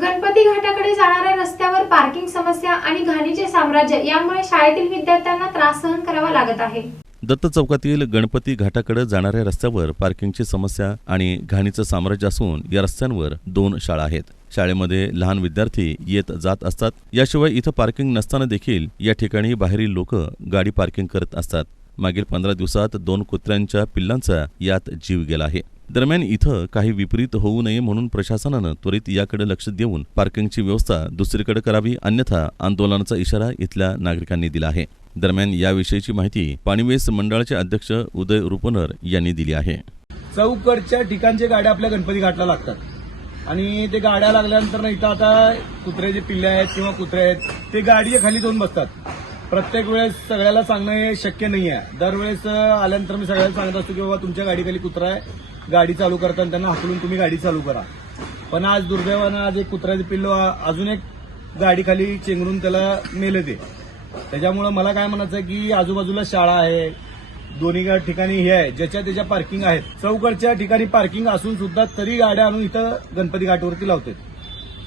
गणपती घाटाकडे जाणाऱ्या रस्त्यावर पार्किंग समस्या आणि घाणीचे साम्राज्य यामुळे शाळेतील विद्यार्थ्यांना त्रास सहन करावा लागत आहे. दत्त चौकातील गणपती घाटाकडे जाणाऱ्या रस्त्यावर पार्किंगची समस्या आणि घाणीचं साम्राज्य असून या रस्त्यांवर दोन शाळा आहेत. शाळेमध्ये लहान विद्यार्थी येत जात असतात. याशिवाय इथं पार्किंग नसताना देखील या ठिकाणी बाहेरील लोक गाडी पार्किंग करत असतात. मागील पंधरा दिवसात दोन कुत्र्यांच्या पिल्लांचा यात जीव गेला आहे. दरम्यान इथं काही विपरीत होऊ नये म्हणून प्रशासनानं त्वरित याकडे लक्ष देऊन पार्किंगची व्यवस्था दुसरीकडे करावी अन्यथा आंदोलनाचा इशारा इथल्या नागरिकांनी दिला आहे. दरम्यान याविषयीची माहिती पाणीवेस मंडळाचे अध्यक्ष उदय रुपनर यांनी दिली आहे. चौकडच्या ठिकाणच्या गाड्या आपल्या गणपती घाटला लागतात. आणि ते गाड्या लागल्यानंतर इथं आता कुत्र्याचे पिल्ले आहेत किंवा कुत्रे आहेत ते गाडीच्या खाली जाऊन बसतात. प्रत्येक वेळेस सगळ्याला सांगणं हे शक्य नाही आहे दरवेळेस आल्यानंतर मी सगळ्याला सांगत असतो की बाबा तुमच्या गाडीखाली कुत्रा आहे. गाडी चालू करताना त्यांना हकलून तुम्ही गाडी चालू करा. पण आज दुर्दैवानं आज एक कुत्र्याचं पिल्लो अजून एक गाडीखाली चेंगरून त्याला मेलं ते. त्याच्यामुळं मला काय म्हणायचं आहे की आजूबाजूला शाळा आहे दोन्ही ठिकाणी हे आहे ज्याच्या त्याच्या पार्किंग आहेत. चौकडच्या ठिकाणी पार्किंग असून सुद्धा तरी गाड्या आणून इथं गणपती घाटवरती लावतात.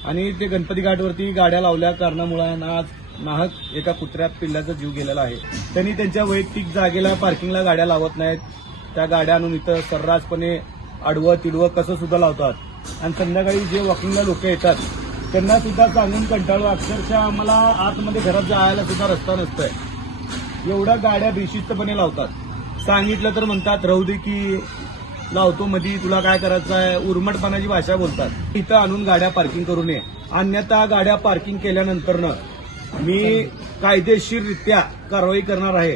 आणि ते गणपती घाटवरती गाड्या लावल्या कारणामुळे ना आज नाहक एका कुत्र्या पिल्ल्याचा जीव गेलेला आहे. त्यांनी त्यांच्या वैयक्तिक जागेला पार्किंगला गाड्या लावत नाहीत. त्या गाड्या आणून इथं सर्रासपणे आडवं तिडवं कसं सुद्धा लावतात. आणि संध्याकाळी जे वॉकिंगला लोक येतात त्यांना सुद्धा सांगून कंटाळू अक्षरशः आम्हाला आतमध्ये घरात जायला सुद्धा रस्ता नसतोय. एवढ्या गाड्या बेशिस्तपणे लावतात. सांगितलं तर म्हणतात राहू दे की लावतो मधी तुला काय करायचं आहे? उर्मटपणाची भाषा बोलतात. इथं आणून गाड्या पार्किंग करू नये. अन्यथा गाड्या पार्किंग केल्यानंतरनं मी कायदेशीररित्या कारवाई करणार आहे.